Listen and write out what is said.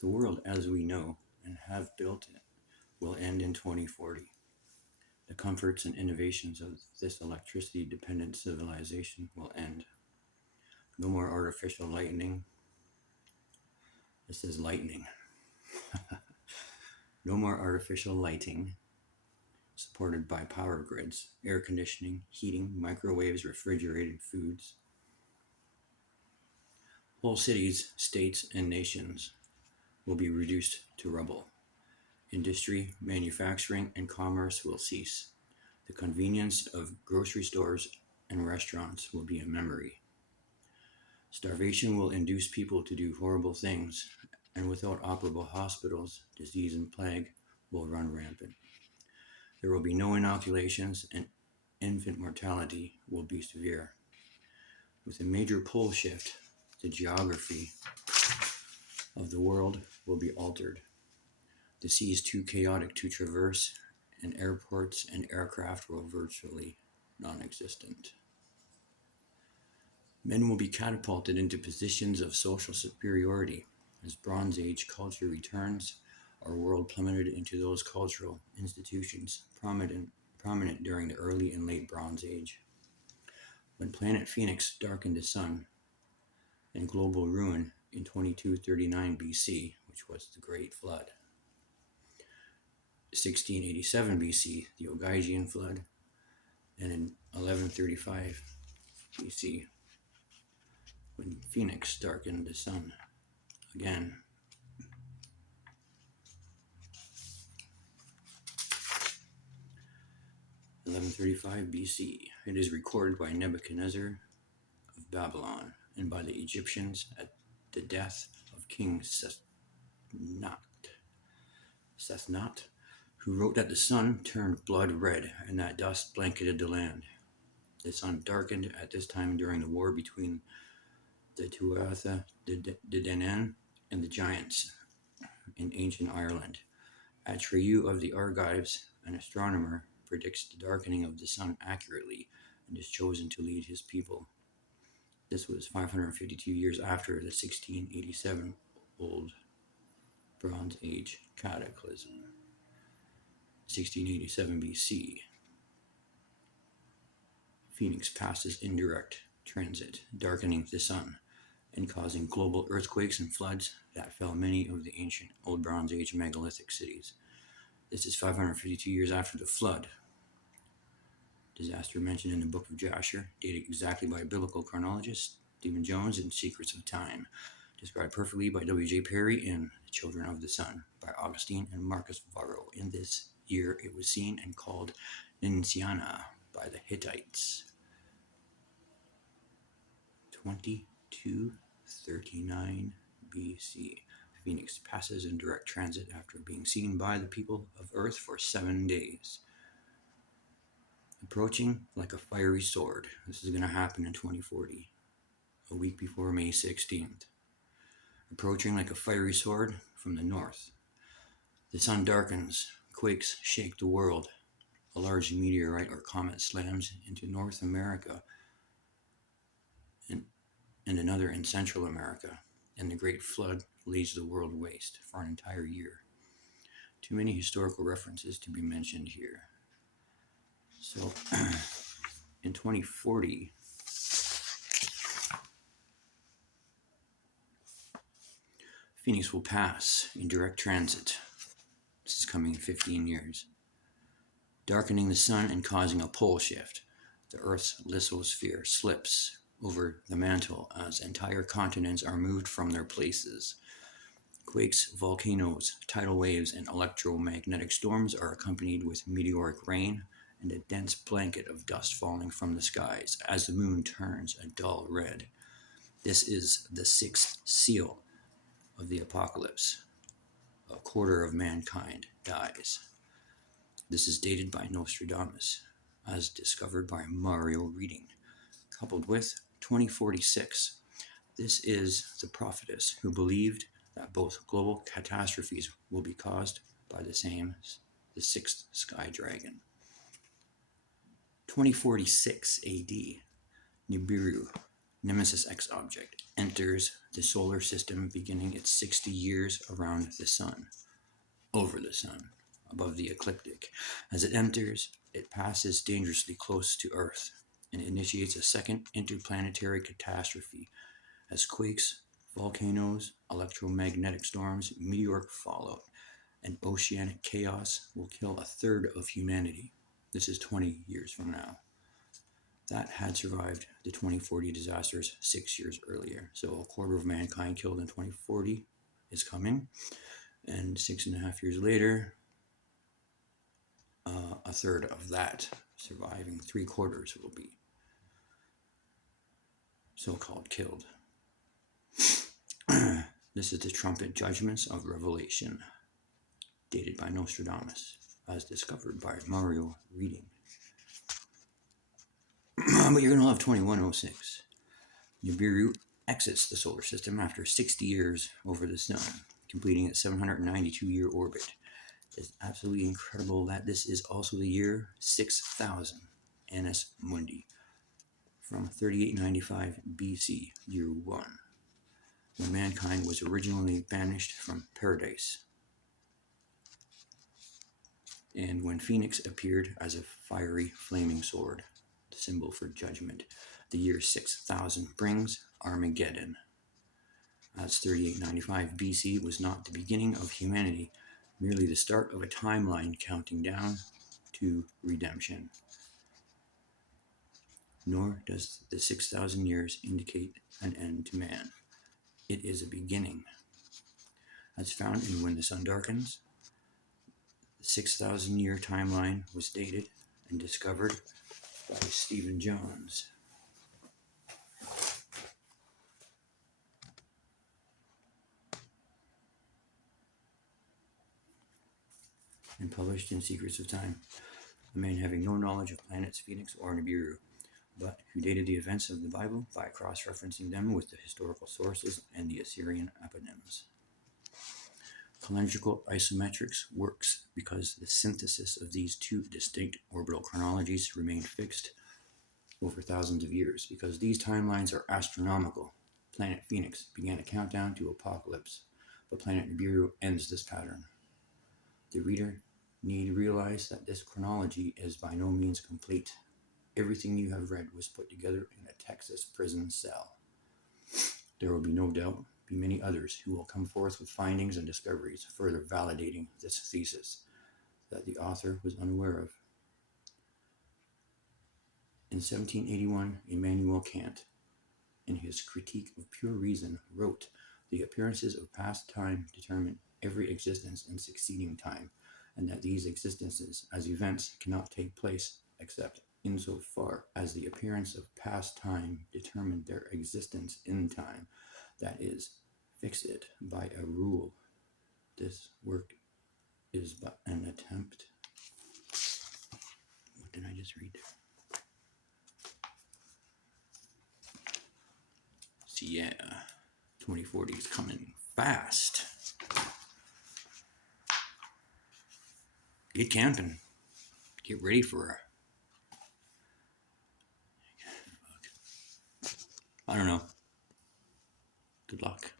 The world as we know and have built it will end in 2040. The comforts and innovations of this electricity dependent civilization will end. No more artificial lightning. This is lightning. No more artificial lighting supported by power grids, air conditioning, heating, microwaves, refrigerated foods. Whole cities, states, and nations will be reduced to rubble. Industry, manufacturing, and commerce will cease. The convenience of grocery stores and restaurants will be a memory. Starvation will induce people to do horrible things, and without operable hospitals, disease and plague will run rampant. There will be no inoculations, and infant mortality will be severe. With a major pole shift, the geography of the world will be altered. The sea is too chaotic to traverse, and airports and aircraft will virtually non-existent. Men will be catapulted into positions of social superiority. As Bronze Age culture returns, our world plummeted into those cultural institutions prominent during the early and late Bronze Age. When planet Phoenix darkened the sun and global ruin in 2239 BC, which was the Great Flood. 1687 BC, the Ogygian Flood, and in 1135 BC, when Phoenix darkened the sun again. In 1135 BC, it is recorded by Nebuchadnezzar of Babylon and by the Egyptians at the death of King Sesnat, who wrote that the sun turned blood red and that dust blanketed the land. The sun darkened at this time during the war between the Tuatha De Danann and the Giants in ancient Ireland. Atreyu of the Argives, an astronomer, predicts the darkening of the sun accurately and is chosen to lead his people. This was 552 years after the 1687 Old Bronze Age cataclysm. 1687 BC. Phoenix passes in direct transit, darkening the sun and causing global earthquakes and floods that fell many of the ancient Old Bronze Age megalithic cities. This is 552 years after the flood. Disaster mentioned in the Book of Jasher, dated exactly by biblical chronologist Stephen Jones in Secrets of Time, described perfectly by W.J. Perry in The Children of the Sun by Augustine and Marcus Varro. In this year it was seen and called Ninciana by the Hittites. 2239 BC. Phoenix passes in direct transit after being seen by the people of Earth for 7 days. Approaching like a fiery sword. This is going to happen in 2040, a week before May 16th. Approaching like a fiery sword from the north. The sun darkens, quakes shake the world. A large meteorite or comet slams into North America and another in Central America, and the Great Flood lays the world waste for an entire year. Too many historical references to be mentioned here. So, in 2040, Phoenix will pass in direct transit. This is coming in 15 years. Darkening the sun and causing a pole shift. The Earth's lithosphere slips over the mantle as entire continents are moved from their places. Quakes, volcanoes, tidal waves, and electromagnetic storms are accompanied with meteoric rain and a dense blanket of dust falling from the skies as the moon turns a dull red. This is the sixth seal of the apocalypse. A quarter of mankind dies. This is dated by Nostradamus, as discovered by Mario Reading, coupled with 2046. This is the prophetess who believed that both global catastrophes will be caused by the sixth sky dragon. 2046 AD, Nibiru, Nemesis X object enters the solar system beginning its 60 years around the sun, over the sun, above the ecliptic. As it enters, it passes dangerously close to Earth and initiates a second interplanetary catastrophe as quakes, volcanoes, electromagnetic storms, meteoric fallout, and oceanic chaos will kill a third of humanity. This is 20 years from now. That had survived the 2040 disasters 6 years earlier. So a quarter of mankind killed in 2040 is coming. And 6.5 years later, a third of that surviving, 3/4 will be so-called killed. This is the trumpet judgments of Revelation, dated by Nostradamus, as discovered by Mario Reading. But you're going to love 2106. Nibiru exits the solar system after 60 years over the sun, completing its 792-year orbit. It's absolutely incredible that this is also the year 6000 Annus Mundi, from 3895 BC, year 1, when mankind was originally banished from paradise, and when Phoenix appeared as a fiery flaming sword, the symbol for judgment. The year 6000 brings Armageddon, as 3895 BC was not the beginning of humanity, merely the start of a timeline counting down to redemption. Nor does the 6,000 years indicate an end to man. It is a beginning. As found in When the Sun Darkens, the 6,000-year timeline was dated and discovered by Stephen Jones. And published in Secrets of Time, a man having no knowledge of planets Phoenix or Nibiru, but who dated the events of the Bible by cross-referencing them with the historical sources and the Assyrian eponyms. Calendrical isometrics works because the synthesis of these two distinct orbital chronologies remained fixed over thousands of years, because these timelines are astronomical. Planet Phoenix began a countdown to apocalypse, but planet Nibiru ends this pattern. The reader need realize that this chronology is by no means complete. Everything you have read was put together in a Texas prison cell. There will be no doubt be many others who will come forth with findings and discoveries further validating this thesis that the author was unaware of. In 1781, Immanuel Kant, in his Critique of Pure Reason, wrote, "The appearances of past time determine every existence in succeeding time, and that these existences as events cannot take place except insofar as the appearance of past time determined their existence in time, that is, fix it by a rule. This work is but an attempt." What did I just read? So yeah, 2040 is coming fast. Get camping. Get ready for a... I don't know. Good luck.